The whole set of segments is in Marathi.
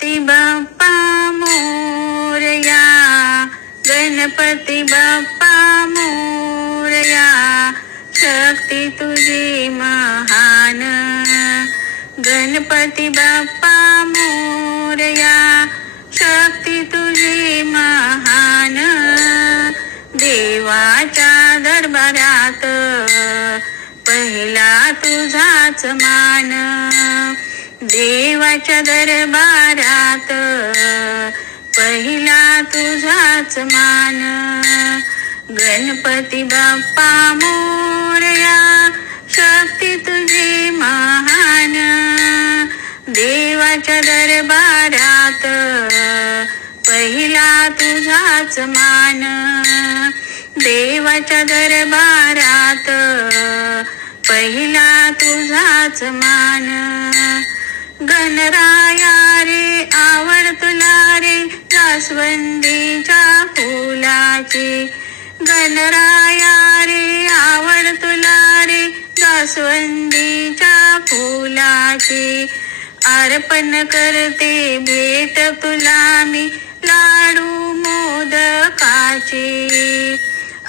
गणपती बाप्पा मोरया, गणपती बाप्पा मोरया, शक्ती तुझी महान। गणपती बाप्पा मोरया, शक्ती तुझी महान। देवाच्या दरबारात पहिला तुझाच मान। देवाच्या दरबारात पहिला तुझाच मान। गणपती बाप्पा मोरया, शक्ती तुझी महान। देवाच्या दरबारात पहिला तुझाच मान। देवाच्या दरबारात पहिला तुझाच मान। गणराया रे आवड तुला रे जास्वंदीच्या फुलाची। गणराया रे आवड तुला रे जास्वंदीच्या फुलाची। अर्पण करते भेट तुला मी लाडू मोदकाची।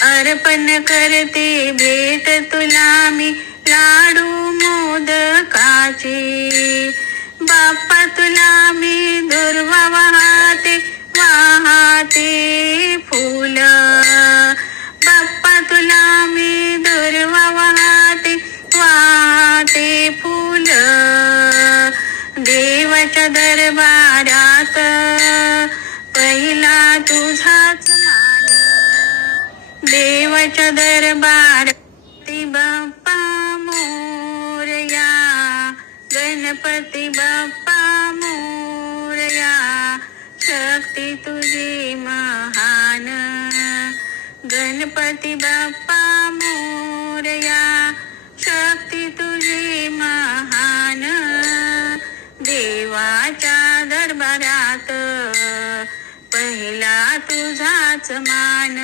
अर्पण करते भेट तुला मी लाडू मोदकाची। बाप्पा तुला मी दुर्वा वाहते वाहते फूल। बाप्पा तुला मी दुर्वा वाहते वाहते फूल। देवाच्या दरबारात पहिला तुझाच मान। देवाच्या दरबारात बाप्पा मोरया, गणपती बाप्पा मोरया, शक्ती तुझी महान। गणपती बाप्पा मोरया, शक्ती तुझी महान। देवाच्या दरबारात पहिला तुझाच मान।